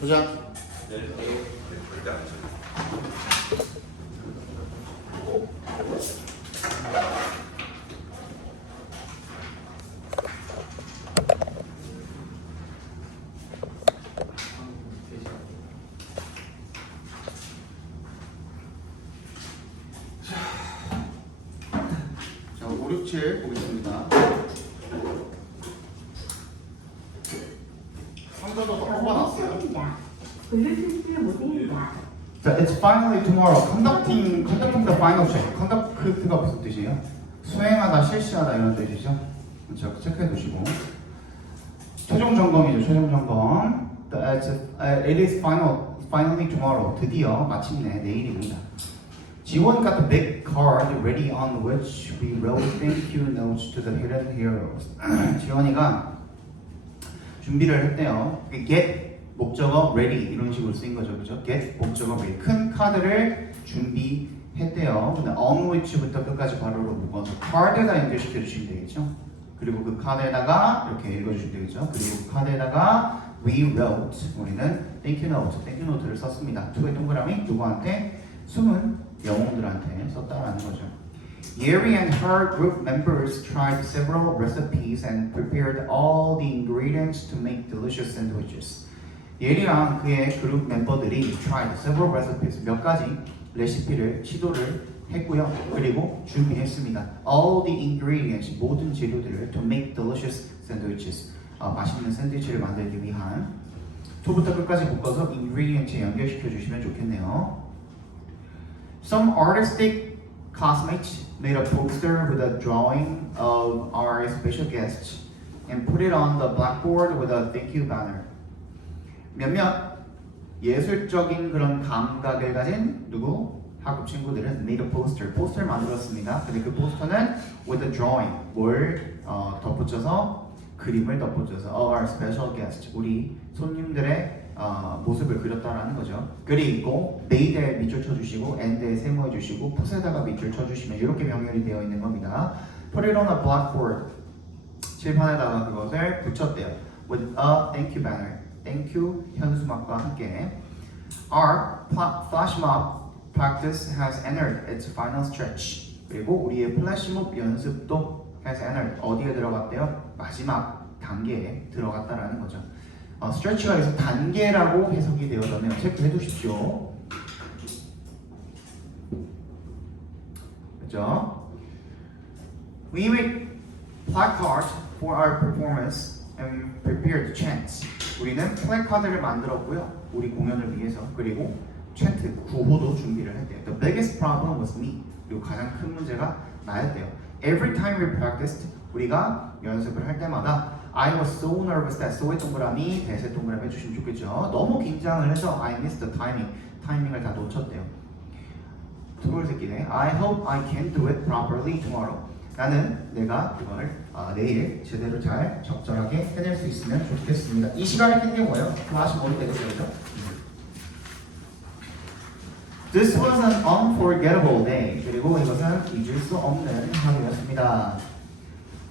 도전. 네, 절대 안 쳐요. 자, 5, 6, 7 보겠습니다. 성적도 뽑아놨어요. 블루투스 모드입니다. 자, it's finally tomorrow. conducting the final check. conduct가 무슨 뜻이에요? 수행하다, 실시하다 이런 뜻이죠. 그렇죠? 체크해 두시고. 최종 점검이죠. 최종 점검. It is finally tomorrow. 드디어 마침내 내일입니다. 지원 got the big card ready on which we wrote thank you notes to the hidden heroes. 지원이가 준비를 했대요. get 목적어 ready 이런 식으로 쓰인 거죠, 그죠? get 목적어 ready 큰 카드를 준비했대요. 근데 on which부터 끝까지 바로로 묶어서 card에다 연결시켜 주시면 되겠죠. 그리고 그 카드에다가 이렇게 읽어주시면 되겠죠. 그리고 그 카드에다가 we wrote 우리는 thank you note를 썼습니다. 투의 동그라미 누구한테? 숨은 영웅들한테 썼다라는 거죠. Yeri and her group members tried several recipes and prepared all the ingredients to make delicious sandwiches. 예리랑 그의 그룹 멤버들이 tried several recipes 몇 가지 레시피를 시도를 했고요. 그리고 준비했습니다. All the ingredients 모든 재료들을 to make delicious sandwiches 맛있는 샌드위치를 만들기 위한 초부터 끝까지 묶어서 ingredients에 연결시켜 주시면 좋겠네요. Some artistic classmates made a poster with a drawing of our special guests and put it on the blackboard with a thank you banner. 몇몇 예술적인 그런 감각을 가진 누구? 학급 친구들은 made a poster, 포스터를 만들었습니다. 근데 그 포스터는 with a drawing, 뭘 덧붙여서 그림을 덧붙여서 of our special guest, 우리 손님들의 모습을 그렸다라는 거죠. 그리고 made에 밑줄 쳐주시고 and에 세모해 주시고 put에다가 밑줄 쳐주시면 이렇게 병렬이 되어 있는 겁니다. Put it on a blackboard, 칠판에다가 그것을 붙였대요. With a thank you banner, thank you 현수막과 함께. Our flash mob practice has entered its final stretch. 그리고 우리의 플래시몹 연습도 has entered 어디에 들어갔대요? 마지막 단계에 들어갔다라는 거죠. stretch가 여기서 단계라고 해석이 되어졌네요. 체크해 두십시오. 그렇죠? We made placards for our performance and prepared chants. 우리는 플래카드를 만들었고요. 우리 공연을 위해서. 그리고 챈트, 구호도 준비를 했대요. The biggest problem was me. 그리고 가장 큰 문제가 나였대요. Every time we practiced, 우리가 연습을 할 때마다 I was so nervous that so의 동그라미, 대세 동그라미 해주시면 좋겠죠. 너무 긴장을 해서 I missed the timing. 타이밍을 다 놓쳤대요. 트롤 새끼네. I hope I can do it properly tomorrow. 나는 내가 그거를 내일 제대로 잘 적절하게 해낼 수 있으면 좋겠습니다. 이 시간에 낀 게 뭐예요? 플래시 모드 되겠죠? This was an unforgettable day. 그리고 이것은 잊을 수 없는 하루였습니다.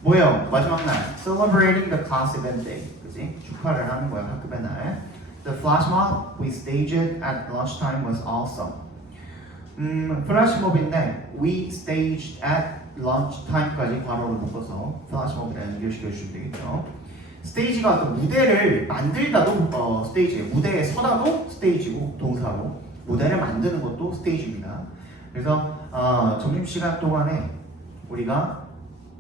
뭐예요? 마지막 날 Celebrating the class event day. 그치? 축하를 하는 거야, 학급의 날. The flash mob we staged at lunchtime was awesome. 플래시몹인데 we staged at lunchtime까지 괄호를 묶어서 플래시몹에 연결시켜 주시면 되겠죠. 스테이지가 어떤 무대를 만들다도 스테이지예요. 무대에 서다도 스테이지고 동사로 무대를 만드는 것도 스테이지입니다. 그래서 점심시간 동안에 우리가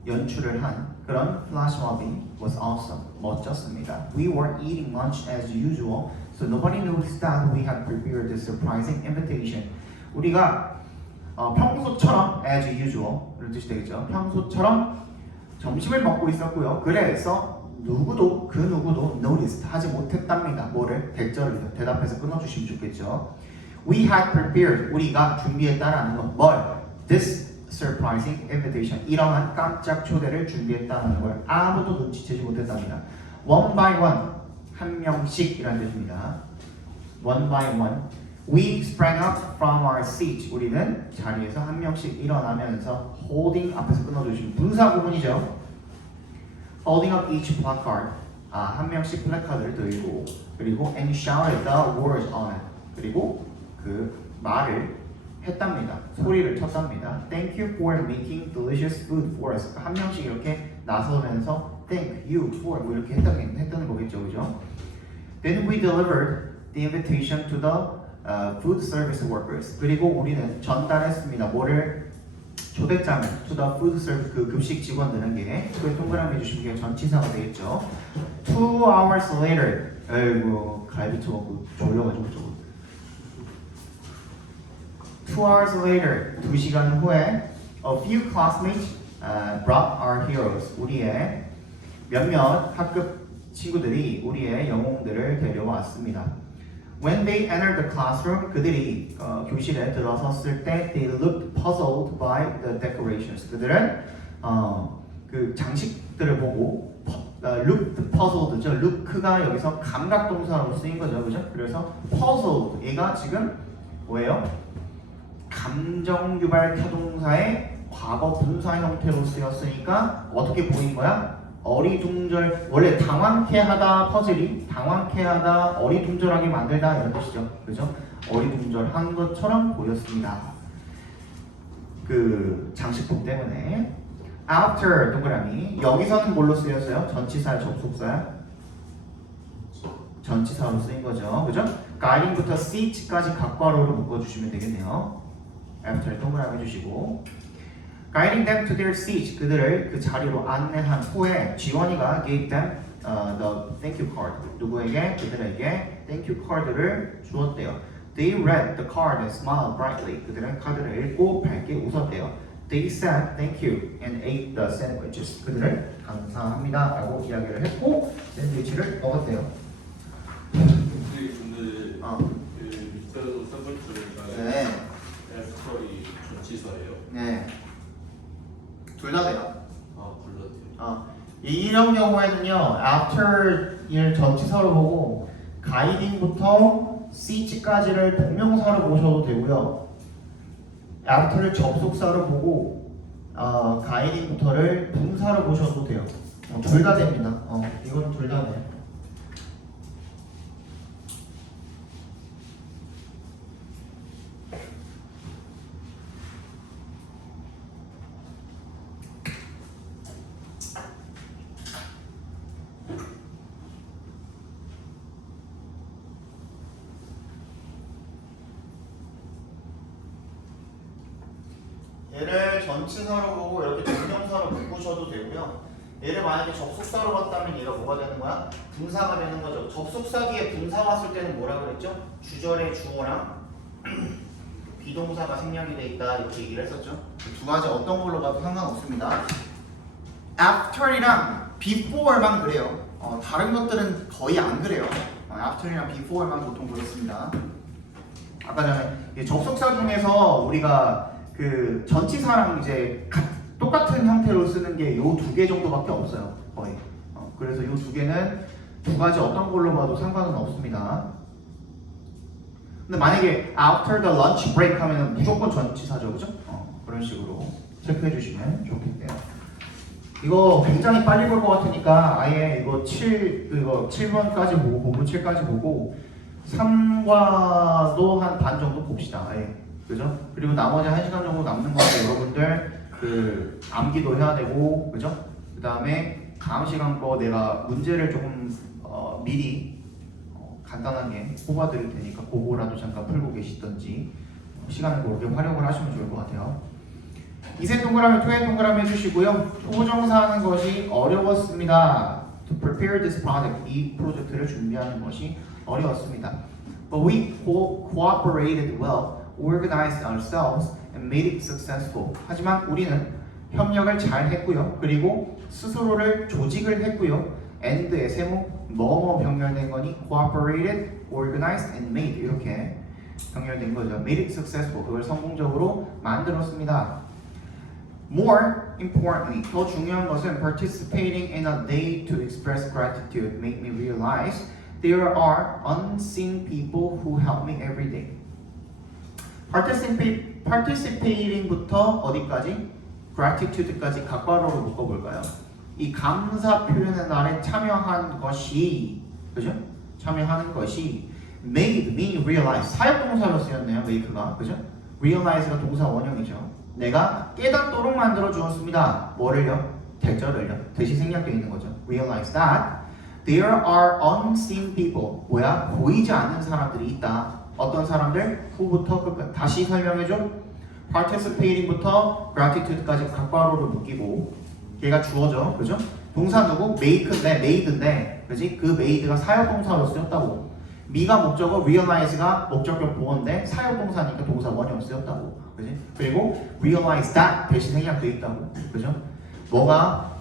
연출을 한 그런 플래시몹이 was awesome. 멋졌습니다. We were eating lunch as usual, so nobody noticed that we had prepared this surprising invitation. 우리가 평소처럼 as usual 이런 뜻이 되겠죠. 평소처럼 점심을 먹고 있었고요. 그래서 그 누구도 noticed 하지 못했답니다. 뭐를? 대절을 대답해서 끊어주시면 좋겠죠. We had prepared 우리가 준비했다라는 건 뭘? This surprising invitation 이러한 깜짝 초대를 준비했다는 걸 아무도 눈치채지 못했답니다. One by one 한 명씩 이라는 뜻입니다. One by one we sprang up from our seat 우리는 자리에서 한 명씩 일어나면서 holding 앞에서 끊어주시면 분사 구문이죠. Holding up each placard 한 명씩 플래카드를 들고 그리고 and shouted the words on it. 그리고 그 말을 했답니다. 소리를 쳤답니다. Thank you for making delicious food for us. 한 명씩 이렇게 나서면서 Thank you for 뭐 이렇게 했다는 거겠죠, 그죠? Then we delivered the invitation to the food service workers. 그리고 우리는 전달했습니다. 뭐를? 초대장을 to the food service 그 급식 직원들에게. 그 동그라미 해주시면 게 전치사가 되겠죠. 2 hours later. 아이고 갈비찜 먹고 졸려가지고 저거. 2 hours later, 2시간 후에 a few classmates brought our heroes. 우리의 몇몇 학급 친구들이 우리의 영웅들을 데려왔습니다. When they entered the classroom, 그들이 교실에 들어섰을 때 they looked puzzled by the decorations. 그들은 그 장식들을 보고 looked puzzled죠. look가 여기서 감각동사로 쓰인 거죠, 그죠? 그래서 puzzled 얘가 지금 뭐예요? 감정유발 타동사의 과거 분사 형태로 쓰였으니까 어떻게 보인 거야? 어리둥절, 원래 당황케 하다 퍼즐이 당황케 하다 어리둥절하게 만들다 이런 뜻이죠, 그죠? 어리둥절한 것처럼 보였습니다. 그 장식품 때문에. After 동그라미 여기서는 뭘로 쓰였어요? 전치사야 접속사야? 전치사로 쓰인 거죠, 그죠? guiding부터 seat까지 각괄호로 묶어주시면 되겠네요. After 동그라미 해주시고 Guiding them to their seats 그들을 그 자리로 안내한 후에 지원이가 gave them the thank you card 누구에게? 그들에게 thank you card를 주었대요. They read the card and smiled brightly 그들은 카드를 읽고 밝게 웃었대요. They said thank you and ate the sandwiches 그들을 감사합니다 라고 이야기를 했고 샌드위치를 먹었대요. 근데 그 미스터 서브트가 네. 애프터이 전치사예요. 네. 둘 다 돼요. 불렀대요. 이런 경우에는요, after를 전치사로 보고 guiding부터 seat까지를 동명사로 보셔도 되고요. after를 접속사로 보고 guiding부터를 분사로 보셔도 돼요. 둘 다 됩니다. 이거는 둘 다 돼요. 얘를 전치사로 보고 이렇게 동명사로 묶으셔도 되고요. 얘를 만약에 접속사로 봤다면 얘가 뭐가 되는 거야? 분사가 되는 거죠. 접속사 뒤에 분사 왔을 때는 뭐라 그랬죠? 주절의 주어랑 비동사가 생략이 돼 있다 이렇게 얘기를 했었죠. 두 가지 어떤 걸로 가도 상관없습니다. after이랑 before만 그래요. 다른 것들은 거의 안 그래요. after이랑 before만 보통 그렇습니다. 아까 전에 접속사 중에서 우리가 그 전치사랑 이제 똑같은 형태로 쓰는 게 요 두 개 정도밖에 없어요, 거의. 그래서 요 두 개는 두 가지 어떤 걸로 봐도 상관은 없습니다. 근데 만약에 after the lunch break 하면은 무조건 전치사죠, 그죠? 그런 식으로 체크해 주시면 좋겠네요. 이거 굉장히 빨리 볼 것 같으니까 아예 이거 7번까지 보고 본문 7까지 보고 3과도 한 반 정도 봅시다. 아예. 그죠? 그리고 나머지 1시간 정도 남는 거는 여러분들 그 암기도 해야 되고, 그죠? 그 다음에 다음 시간 거 내가 문제를 조금 미리 간단하게 뽑아드릴 테니까 그거라도 잠깐 풀고 계시던지 시간을 그렇게 활용을 하시면 좋을 것 같아요. 이세 동그라미, 투에 동그라미 해주시고요. 호정사하는 것이 어려웠습니다. To prepare this project, 이 프로젝트를 준비하는 것이 어려웠습니다. But we cooperated well. organized ourselves and made it successful. 하지만 우리는 협력을 잘 했고요. 그리고 스스로를 조직을 했고요. and의 세모 뭐뭐 병렬된 거니 cooperated, organized and made 이렇게 병렬된 거죠. made it successful. 그걸 성공적으로 만들었습니다. More importantly, 더 중요한 것은 participating in a day to express gratitude made me realize there are unseen people who help me every day. participating부터 어디까지? gratitude까지 각괄호로 묶어볼까요? 이 감사 표현의 날에 참여한 것이 그죠? 참여하는 것이 made me realize 사역동사로 쓰였네요. make가 그죠? realize가 동사 원형이죠. 내가 깨닫도록 만들어 주었습니다. 뭐를요? 대절을요. 대시 생략되어 있는 거죠. realize that there are unseen people 뭐야? 보이지 않는 사람들이 있다. 어떤 사람들? 후부터 끝까지 다시 설명해줘. participating부터 gratitude까지 각괄호를 묶이고 얘가 주어져 그죠? 동사 누구? make인데 made인데 그지? 그 made가 사역동사로 쓰였다고. 미가 목적어, realize가 목적격 보어인데 사역동사니까 동사 원형 쓰였다고. 그지? 그리고 realize that 대신 생략돼 있다고. 그죠? 뭐가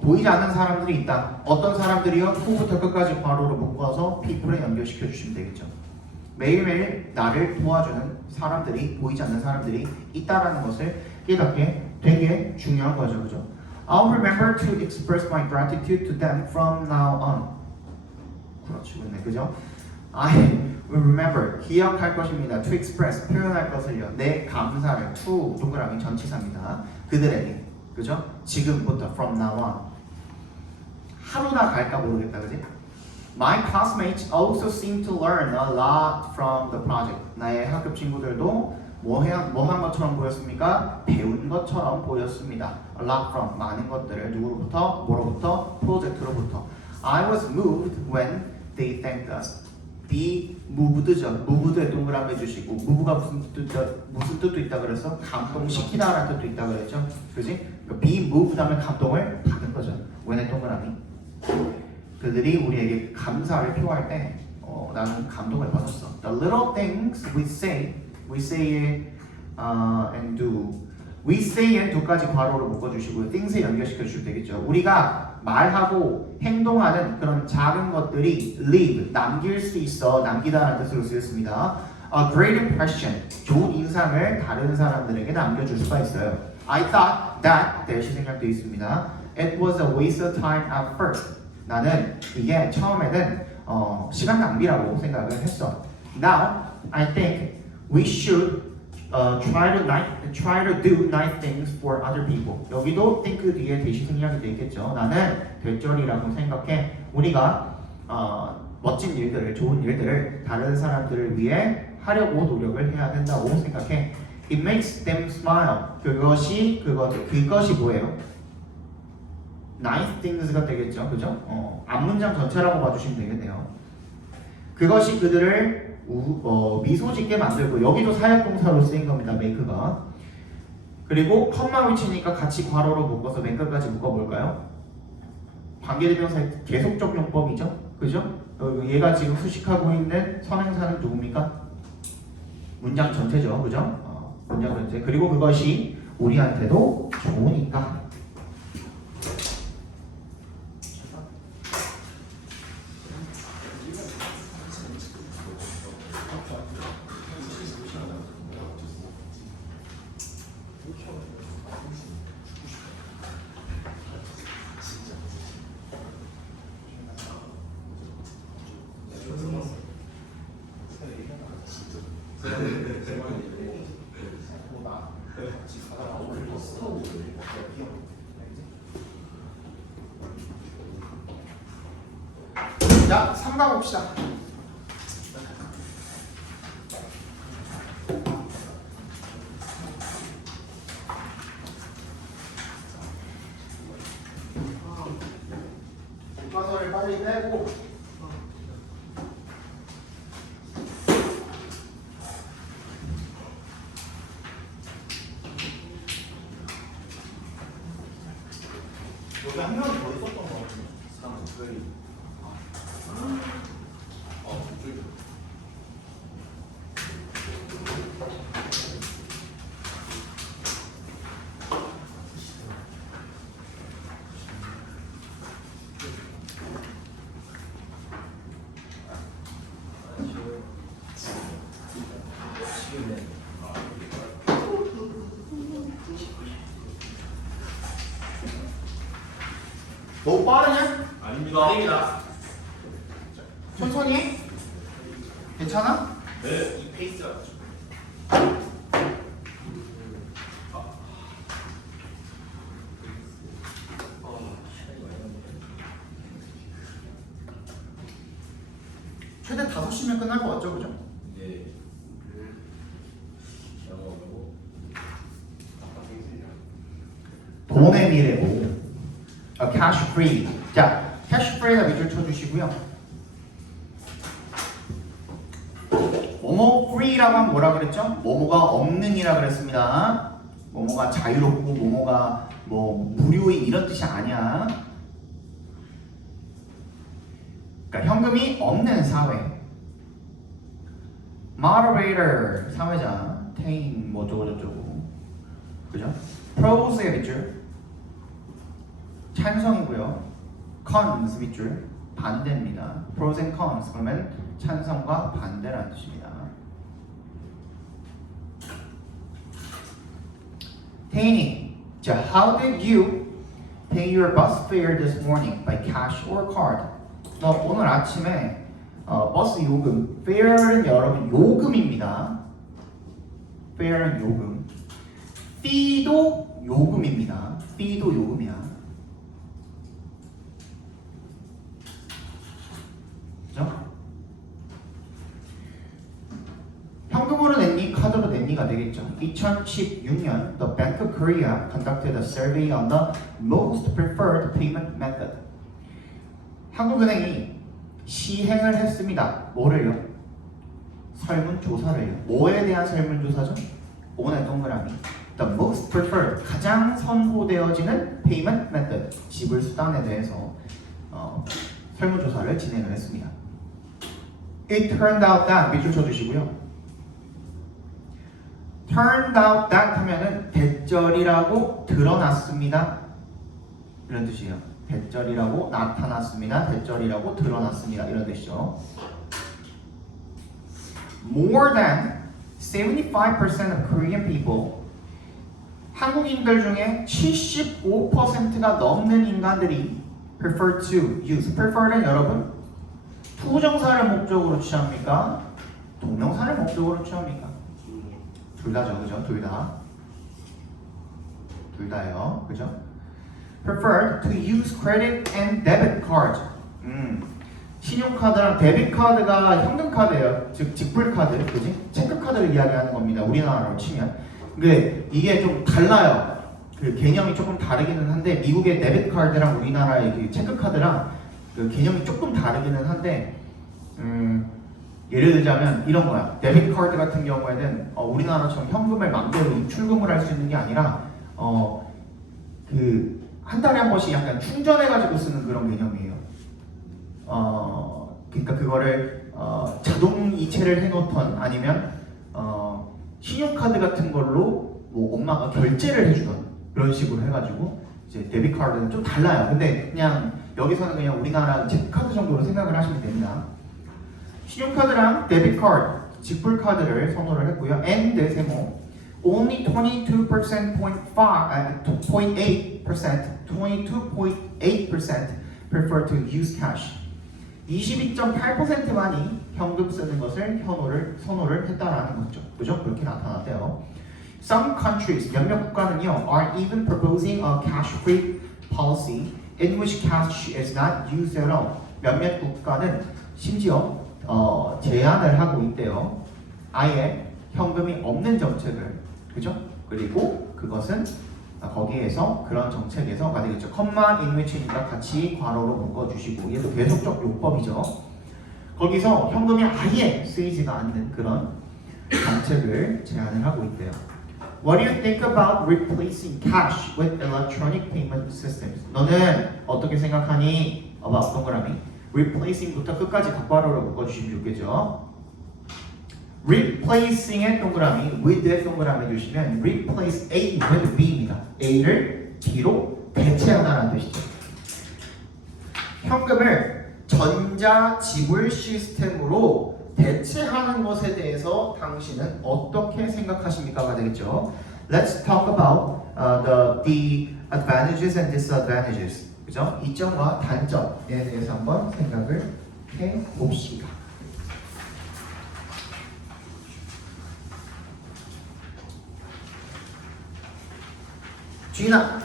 보이지 않는 사람들이 있다. 어떤 사람들이요? 후부터 끝까지 괄호로 묶어서 people에 연결시켜 주시면 되겠죠. 매일매일 나를 도와주는 사람들이 보이지 않는 사람들이 있다라는 것을 깨닫게 되게 중요한 거죠. 그죠? I'll remember to express my gratitude to them from now on. 그렇죠. 네, 그죠? I will remember 기억할 것입니다. To express 표현할 것을요. 내 감사를 to 동그라미 전치사입니다. 그들에게 그죠? 지금부터 from now on 하루나 갈까 모르겠다 그지? My classmates also seem to learn a lot from the project. 나의 학급 친구들도 뭐 한 것처럼 보였습니까? 배운 것처럼 보였습니다. A lot from 많은 것들을 누구로부터? 뭐로부터? 프로젝트로부터. I was moved when they thanked us. be moved죠. moved에 동그라미 해주시고 move가 무슨 뜻도 있다 그랬어? 감동시키다라는 뜻도 있다 그랬죠. 그지? be moved 하면 감동을 받은 거죠. when에 동그라미. 그들이 우리에게 감사를 표할 때 나는 감동을 받았어. The little things we say and do. We say and do까지 괄호로 묶어주시고요. things에 연결시켜 주시면 되겠죠. 우리가 말하고 행동하는 그런 작은 것들이 leave, 남길 수 있어, 남기다라는 뜻으로 쓰였습니다. A great impression, 좋은 인상을 다른 사람들에게 남겨줄 수가 있어요. I thought that, 대시 생략되어 있습니다. It was a waste of time at first. 나는 이게 처음에는 시간 낭비라고 생각을 했어. Now, I think we should try to do nice things for other people. 여기도 think 뒤에 대시 생략이 되겠죠. 나는 될절이라고 생각해. 우리가 멋진 일들을, 좋은 일들을 다른 사람들을 위해 하려고 노력을 해야 된다고 생각해. It makes them smile. 그것이 뭐예요? nice things가 되겠죠, 그죠? 앞문장 전체라고 봐주시면 되겠네요. 그것이 그들을 미소 짓게 만들고 여기도 사역동사로 쓰인 겁니다. make가. 그리고 컴마 위치니까 같이 괄호로 묶어서 맨 끝까지 묶어볼까요? 관계대명사의 계속적 용법이죠, 그죠? 얘가 지금 수식하고 있는 선행사는 누굽니까? 문장 전체죠, 그죠? 문장 전체. 그리고 그것이 우리한테도 좋으니까. 자, 3가 봅시다. 교과서를 빨리 빼고 여기 한 명이 더 있었던 거 같은데. 3, 특별히. 저쪽이. 너무 빠르냐? 아닙니다. 천천히 해? 괜찮아? 네, 이 페이스가 어렵죠, 그죠? 네. 영어 어려워. 돈의 미래고 cash free. 자, cash free에다 밑줄 쳐주시고요. 뭐뭐 free라고 하면 뭐라 그랬죠? 뭐뭐가 없는이라 그랬습니다. 뭐뭐가 자유롭고 뭐뭐가 뭐 무료인 이런 뜻이 아니야. 그러니까 현금이 없는 사회. moderator 사회자, tame 뭐 저거 저쩌고, 그죠? pros의 밑줄 찬성이고요. cons 밑줄 반대입니다. pros and cons 그러면 찬성과 반대라는 뜻입니다. 태인이, 자, how did you pay your bus fare this morning? By cash or card? 너 오늘 아침에 버스 요금, fare는 여러분 요금입니다. fare는 요금, fee도 요금입니다. fee도 요금이야. 그죠? 현금으로 냈니? 카드로 냈니가 되겠죠. 2016년 The Bank of Korea conducted a survey on the most preferred payment method. 한국은행이 시행을 했습니다. 뭐를요? 설문조사를요. 뭐에 대한 설문조사죠? 오늘 동그라미. The most preferred, 가장 선호되어지는 payment method, 지불 수단에 대해서 설문조사를 진행을 했습니다. It turned out that, 밑줄 쳐주시고요. turned out that 하면은 대절이라고 드러났습니다. 이런 뜻이에요. 대절이라고 나타났습니다. 대절이라고 드러났습니다. 이런 뜻이죠. More than 75% of Korean people, 한국인들 중에 75%가 넘는 인간들이 prefer to use. prefer는 여러분 투정사를 목적으로 취합니까? 동명사를 목적으로 취합니까? 둘 다죠, 그죠? 둘 다. 둘 다요, 그죠? Preferred to use credit and debit cards. 신용카드랑 데비카드가 현금카드예요. 즉 직불카드, 그지? 체크카드를 이야기하는 겁니다. 우리나라로 치면. 근데 이게 좀 달라요. 그 개념이 조금 다르기는 한데 미국의 데비카드랑 우리나라의 그 체크카드랑 그 개념이 조금 다르기는 한데 예를 들자면 이런 거야. 데빗 카드 같은 경우에는 우리나라처럼 현금을 맘대로 출금을 할 수 있는 게 아니라 그 한 달에 한 번씩 약간 충전해가지고 쓰는 그런 개념이에요. 그러니까 그거를 자동 이체를 해놓던 아니면 신용카드 같은 걸로 뭐 엄마가 결제를 해주던 그런 식으로 해가지고 이제 데빗 카드는 좀 달라요. 근데 그냥 여기서는 그냥 우리나라 체크카드 정도로 생각을 하시면 됩니다. 신용카드랑 데빗 카드, 직불 카드를 선호를 했고요. and 세모 only 22.8% prefer to use cash. 22.8%만이 현금 쓰는 것을 선호를 했다라는 거죠. 그죠? 그렇게 나타났대요. Some countries, 몇몇 국가는요, are even proposing a cash-free policy in which cash is not used at all. 몇몇 국가는 심지어 제안을 하고 있대요. 아예 현금이 없는 정책을, 그죠? 그리고 그것은 거기에서 그런 정책에서가 되겠죠. 컴마 in which니까 같이 괄호로 묶어주시고 얘도 계속적 요법이죠. 거기서 현금이 아예 쓰이지가 않는 그런 정책을 제안을 하고 있대요. What do you think about replacing cash with electronic payment systems? 너는 어떻게 생각하니? 동그라미. replacing부터 끝까지 괄호로 묶어주시면 좋겠죠. replacing의 동그라미, with의 동그라미 해주시면 replace A with B입니다. A를 B로 대체하다는 뜻이죠. 현금을 전자 지불 시스템으로 대체하는 것에 대해서 당신은 어떻게 생각하십니까가 되겠죠. Let's talk about the advantages and disadvantages. 그죠? 이점과 단점에 대해서 한번 생각을 해 봅시다. Gina,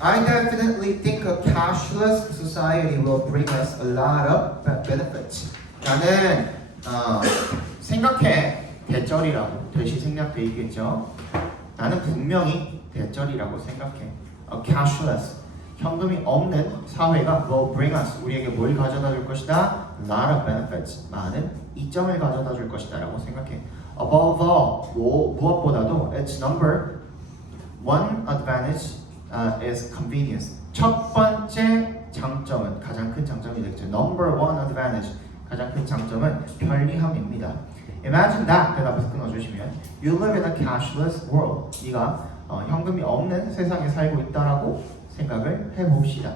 I definitely think a cashless society will bring us a lot of benefits. 나는 생각해. 대절이라고. 대시 생략돼 있겠죠. 나는 분명히 대절이라고 생각해. A cashless. 현금이 없는 사회가 will bring us. 우리에게 뭘 가져다 줄 것이다? Lot of benefits. 많은 이점을 가져다 줄 것이다 라고 생각해. Above all. 무엇보다도 its number one advantage is convenience. 첫 번째 장점은 가장 큰 장점이 되겠죠. Number one advantage. 가장 큰 장점은 편리함입니다. Imagine that. 대답해서 끊어주시면 You live in a cashless world. 네가 현금이 없는 세상에 살고 있다라고 생각을 해봅시다.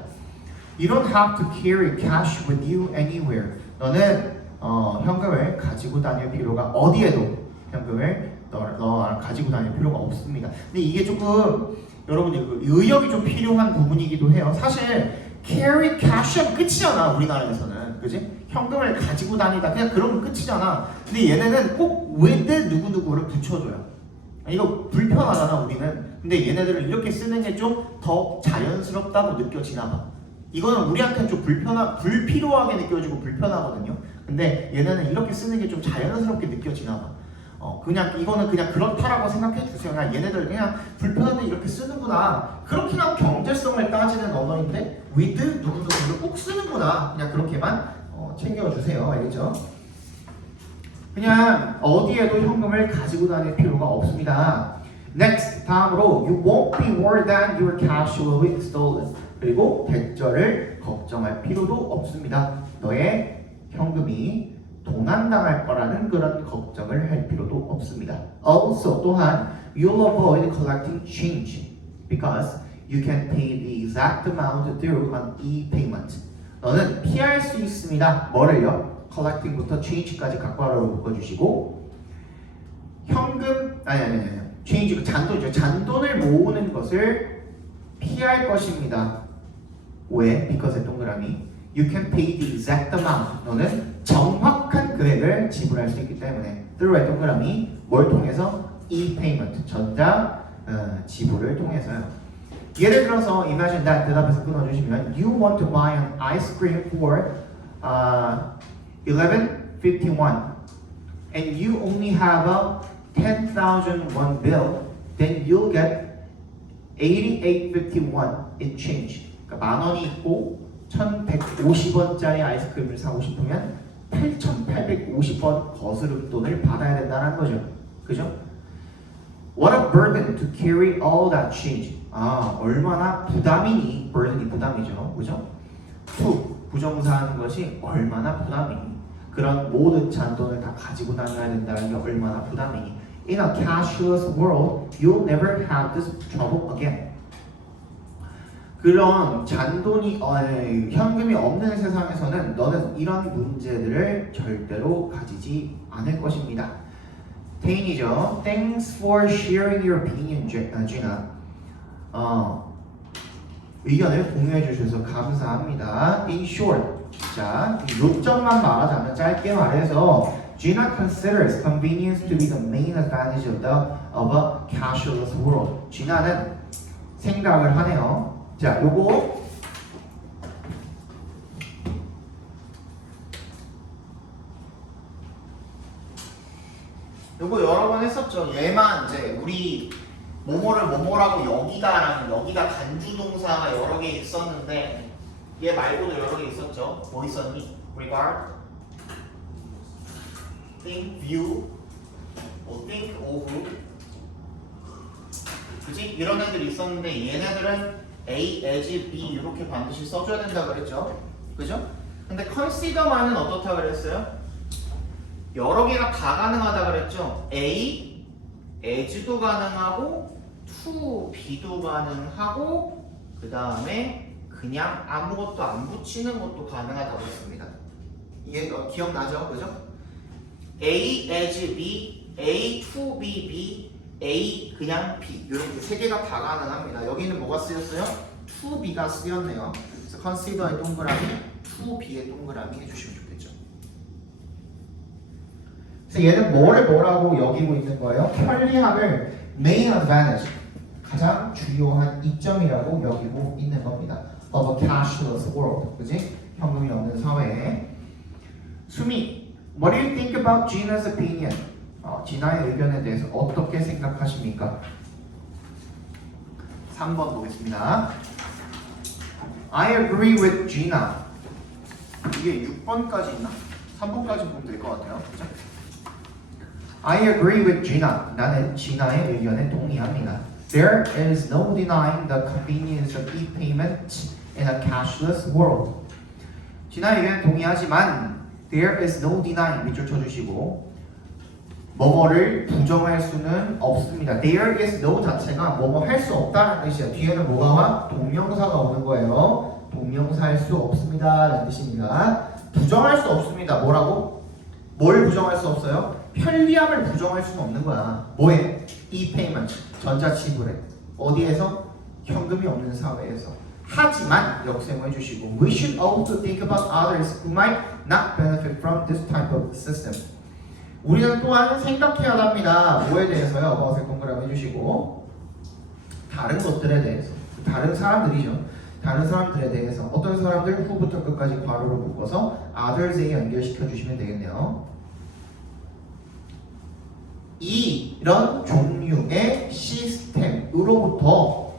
You don't have to carry cash with you anywhere. 너는 현금을 가지고 다닐 필요가 어디에도 현금을 너 가지고 다닐 필요가 없습니다. 근데 이게 조금 여러분들 그 의역이 좀 필요한 부분이기도 해요. 사실 carry cash은 끝이잖아 우리나라에서는, 그지? 현금을 가지고 다니다 그냥 그러면 끝이잖아. 근데 얘네는 꼭 with 누구누구를 붙여줘요. 이거 불편하잖아 우리는. 근데 얘네들은 이렇게 쓰는 게 좀 더 자연스럽다고 느껴지나 봐. 이거는 우리한테는 좀 불필요하게 느껴지고 불편하거든요. 근데 얘네는 이렇게 쓰는 게 좀 자연스럽게 느껴지나 봐. 그냥 이거는 그냥 그렇다라고 생각해 주세요. 그냥 얘네들 그냥 불편한데 이렇게 쓰는구나. 그렇게나 경제성을 따지는 언어인데 with 누구누구를 꼭 쓰는구나. 그냥 그렇게만 챙겨주세요. 알겠죠? 그냥 어디에도 현금을 가지고 다닐 필요가 없습니다. Next, 다음으로 You won't be worried that your cash will be stolen. 그리고 대절을 걱정할 필요도 없습니다. 너의 현금이 도난당할 거라는 그런 걱정을 할 필요도 없습니다. Also, 또한 You'll avoid collecting change because you can pay the exact amount through an e-payment. 너는 피할 수 있습니다. 뭐를요? collecting부터 change까지 각괄호로 묶어주시고 현금 아니 change 잔돈이죠. 잔돈을 모으는 것을 피할 것입니다. 왜? Because의 동그라미 You can pay the exact amount. 너는 정확한 금액을 지불할 수 있기 때문에 through의 동그라미 뭘 통해서? e-payment 전자 지불을 통해서요. 예를 들어서 imagine that 대답해서 끊어주시면 You want to buy an ice cream for 11.51 and you only have a 10,000 won bill, then you'll get 88.51 in change. 그러니까 만 원이 있고 1,150원짜리 아이스크림을 사고 싶으면 8,850원 거스름돈을 받아야 된다는 거죠. 그죠? What a burden to carry all that change. 얼마나 부담이니? burden이 부담이죠. 그죠? to 부정사하는 것이 얼마나 부담이니? 그런 모든 잔돈을 다 가지고 다녀야 된다는 게 얼마나 부담이니? In a cashless world, you'll never have this trouble again. 그런 잔돈이 현금이 없는 세상에서는 너는 이런 문제들을 절대로 가지지 않을 것입니다. 태인이죠. Thanks for sharing your opinion, Gina. 의견을 공유해 주셔서 감사합니다. In short, 자, 요점만 말하자면 짧게 말해서 Gina considers convenience to be the main advantage of a cashless world. Gina는 생각을 하네요. 자, 요거 여러 번 했었죠. 얘만 이제 우리 뭐뭐를 뭐뭐라고 여기다라는 여기다 간주 동사가 여러 개 있었는데 얘 말고도 여러 개 있었죠. 뭐 있었니? regard, think, view, think of, 그치? 이런 애들이 있었는데 얘네들은 A, as, B 이렇게 반드시 써줘야 된다 그랬죠. 그죠? 근데 consider만은 어떻다 그랬어요? 여러 개가 다 가능하다 그랬죠. A, as도 가능하고 to, B도 가능하고 그 다음에 그냥 아무것도 안 붙이는 것도 가능하다고 했습니다. 이게 기억나죠? 그죠? A, as, B, A, to, B, B, A, 그냥 B 이렇게 세 개가 다 가능합니다. 여기는 뭐가 쓰였어요? to B가 쓰였네요. 그래서 consider의 동그라미, to B의 동그라미 해주시면 좋겠죠. 그래서 얘는 뭐라고 여기고 있는 거예요? 편리함을 main advantage, 가장 주요한 이점이라고 여기고 있는 겁니다. Of a cashless world, 그지? 현금이 없는 사회에. 수미, What do you think about Gina's opinion? 진아의 의견에 대해서 어떻게 생각하십니까? 3번 보겠습니다. I agree with Gina. 이게 6번까지 있나? 3번까지 보면 될 것 같아요. 그죠? I agree with Gina. 나는 진아의 의견에 동의합니다. There is no denying the convenience of e-payment in a cashless world. 진아의 의견에 동의하지만 there is no denying 밑줄 쳐주시고 뭐뭐를 부정할 수는 없습니다. There is no 자체가 뭐뭐 할 수 없다는 뜻이에요. 뒤에는 뭐가 와? 동명사가 오는 거예요. 동명사할 수 없습니다 라는 뜻입니다. 부정할 수 없습니다. 뭐라고? 뭘 부정할 수 없어요? 편리함을 부정할 수는 없는 거야. 뭐에? e-payment, 전자지불에. 어디에서? 현금이 없는 사회에서. 하지만 역세모 해주시고 We should also think about others who might not benefit from this type of system. 우리는 또한 생각해야 합니다. 뭐에 대해서요? 어바웃에 동그라미 해주시고 다른 것들에 대해서 다른 사람들이죠. 다른 사람들에 대해서 어떤 사람들 후부터 끝까지 괄호로 묶어서 others에 연결시켜 주시면 되겠네요. 이런 종류의 시스템으로부터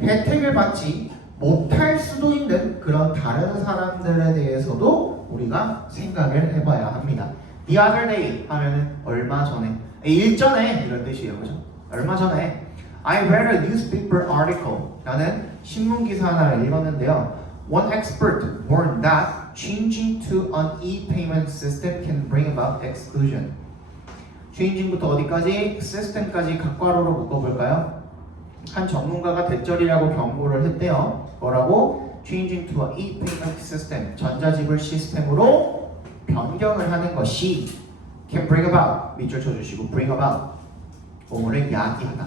혜택을 받지 못할 수도 있는 그런 다른 사람들에 대해서도 우리가 생각을 해봐야 합니다. The other day 하면은 얼마 전에, 일전에 이런 뜻이에요, 그죠? 얼마 전에 I read a newspaper article. 나는 신문 기사 하나를 읽었는데요. One expert warned that changing to an e-payment system can bring about exclusion. changing부터 어디까지? 시스템까지 각괄호로 묶어볼까요? 한 전문가가 대절이라고 경고를 했대요. 뭐라고? Changing to an e-payment system. 전자지불 시스템으로 변경을 하는 것이 can bring about. 밑줄 쳐주시고 bring about. 뭐뭐를 야기하다.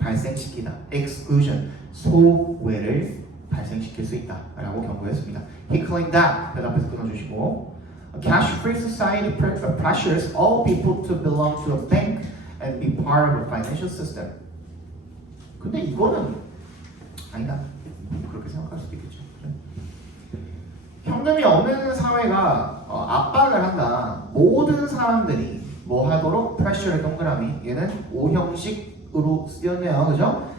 발생시키다. exclusion. 소외를 발생시킬 수 있다. 라고 경고했습니다. He claimed that. 대답해서 끊어주시고 A cash-free society pressures all people to belong to a bank and be part of a financial system. 근데 이거는 아니다. 그렇게 생각할 수도 있겠죠. 현금이 없는 사회가 압박을 한다. 모든 사람들이 뭐 하도록 pressure의 동그라미. 얘는 오형식으로 쓰였네요. 그죠?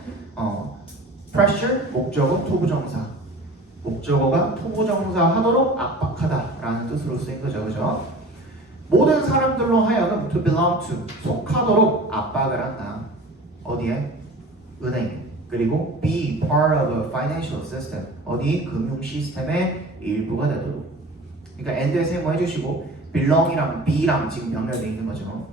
pressure 목적어 투부정사. 목적어가 투부정사 하도록 압박하다라는 뜻으로 쓰인 거죠. 그죠? 모든 사람들로 하여금 to belong to 속하도록 압박을 한다. 어디에? 은행. 그리고 be part of a financial system. 어디? 금융 시스템의 일부가 되도록. 그러니까 and에 세모 해주시고 belong이랑 be랑 지금 연결되어 있는 거죠.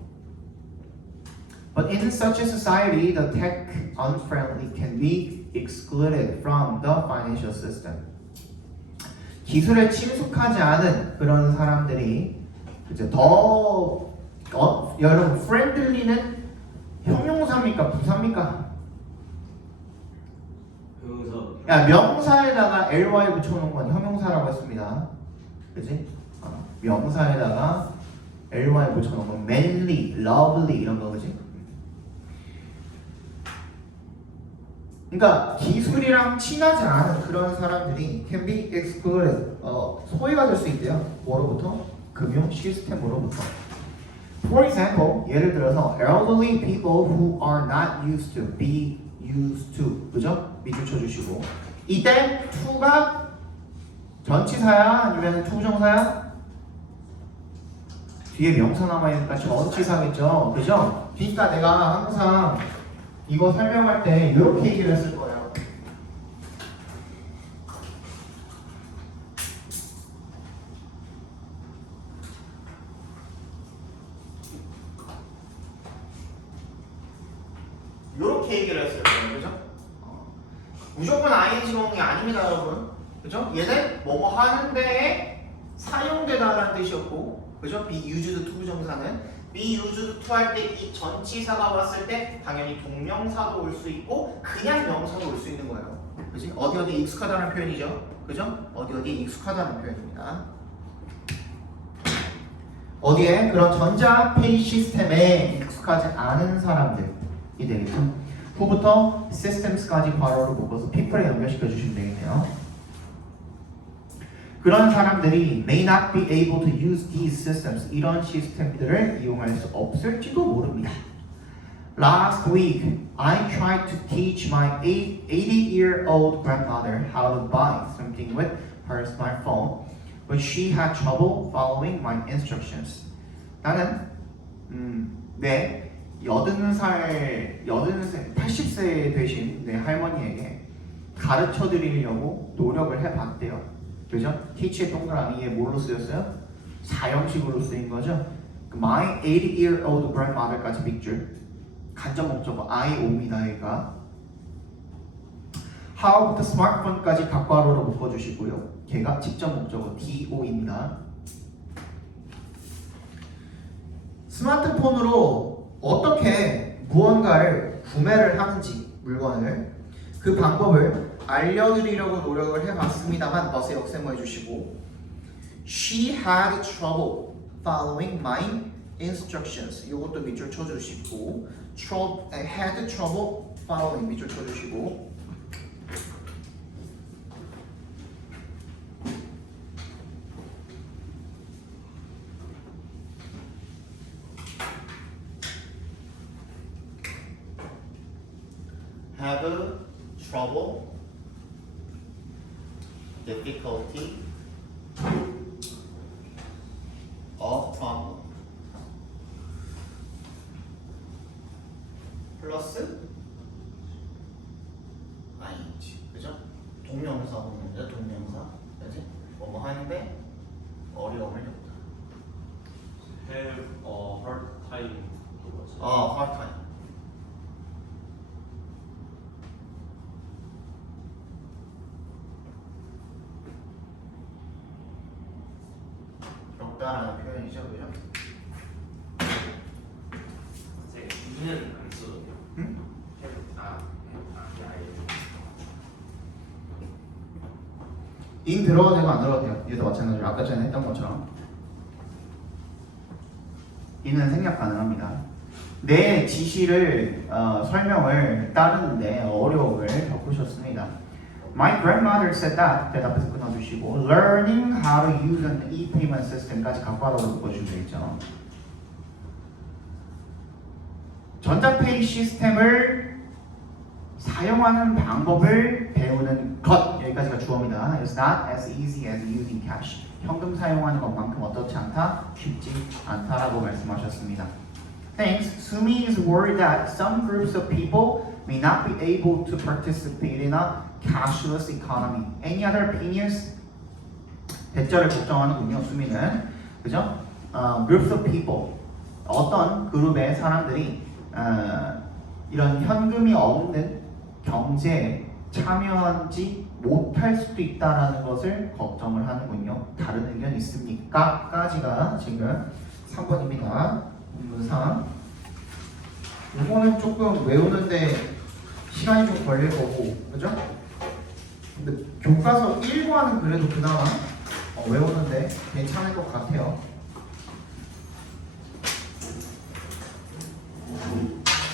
But in such a society, the tech unfriendly can be excluded from the financial system. 기술에 친숙하지 않은 그런 사람들이 이제 더 여러분 friendly는 형용사입니까 부사입니까? 형용사. 야 명사에다가 ly 붙여놓은 건 형용사라고 했습니다. 그지? 명사에다가 ly 붙여놓은 건 manly, lovely 이런 거 그지? 그러니까 기술이랑 친하지 않은 그런 사람들이 can be excluded 소외가 될 수 있대요. 뭐로부터? 금융 시스템으로부터. For example, 예를 들어서 elderly people who are not used to be used to 그죠? 밑줄 쳐주시고 이때 to가 전치사야 아니면 투부정사야? 뒤에 명사 남아있으니까 전치사겠죠. 그죠? 그러니까 내가 항상 이거 설명할 때 이렇게 얘기를 했을 거예요. 이렇게 얘기를 했을 거예요. 그죠? 무조건 ing공이 아닙니다, 여러분. 그죠? 얘는 뭐뭐 하는데 사용되다라는 뜻이었고, 그죠? be used to 부정사는 be used to 할 때 이 전치사가 왔을 때 당연히 동명사도 올 수 있고 그냥 명사도 올 수 있는 거예요. 그지? 어디 익숙하다는 표현이죠. 그죠? 어디 익숙하다는 표현입니다. 어디에? 그런 전자페이 시스템에 익숙하지 않은 사람들이 되겠죠. 후부터 systems까지 괄호로 묶어서 people에 연결시켜 주시면 되겠네요. 그런 사람들이 may not be able to use these systems. 이런 시스템들을 이용할 수 없을지도 모릅니다. Last week, I tried to teach my 80-year-old grandmother how to buy something with her smartphone, but she had trouble following my instructions. 나는 내 80세 되신 내 할머니에게 가르쳐 드리려고 노력을 해봤대요. 그죠? teach의 동그라미 얘 뭘로 쓰였어요? 사형식으로 쓰인 거죠. My 80-year-old grandmother까지 빅줄. 간접 목적어 I 옵니다. 얘가 how부터 스마트폰까지 각괄호로 묶어주시고요. 걔가 직접 목적어 DO입니다. 스마트폰으로 어떻게 무언가를 구매를 하는지 물건을 그 방법을 알려드리려고 노력을 해봤습니다만 버스에 역세모 해주시고 She had trouble following my instructions. 이것도 밑줄 쳐주시고 had trouble following 밑줄 쳐주시고 have trouble, difficulty, or problem. 플러스 ing, 그죠? 동명사 오는데 동명사, 그지? 뭐뭐 하는데 어려움을 겪다. Have a hard time. hard time. 겪다라는 표현이죠, 그죠? 선생님, 이는 안 써도 돼요. 응? Have, 인 들어가도 되고 안 들어가도 돼요. 얘도 마찬가지로 아까 전에 했던 것처럼 인은 생략 가능합니다. 내 지시를 설명을 따르는데 어려움을 겪으셨습니다. My grandmother said that 대답해서 끊어주시고 learning how to use an e-payment system까지 각괄호로 묶어주시면 되겠죠. 전자페이 시스템을 사용하는 방법을 배우는 것 여기까지가 주어입니다. It's not as easy as using cash. 현금 사용하는 것만큼 어떻지 않다, 쉽지 않다라고 말씀하셨습니다. Thanks. Sumi is worried that some groups of people may not be able to participate in a cashless economy. Any other opinions? 대절을 걱정하는군요. 수미는 그죠? Groups of people. 어떤 그룹의 사람들이 이런 현금이 없는 경제에 참여하지 못할 수도 있다라는 것을 걱정을 하는군요. 다른 의견 있습니까? 까지가 지금 3번입니다. 문상. 이거는 조금 외우는데 시간이 좀 걸릴 거고, 그죠? 근데 교과서 1과는 그래도 그나마 외우는데 괜찮을 것 같아요.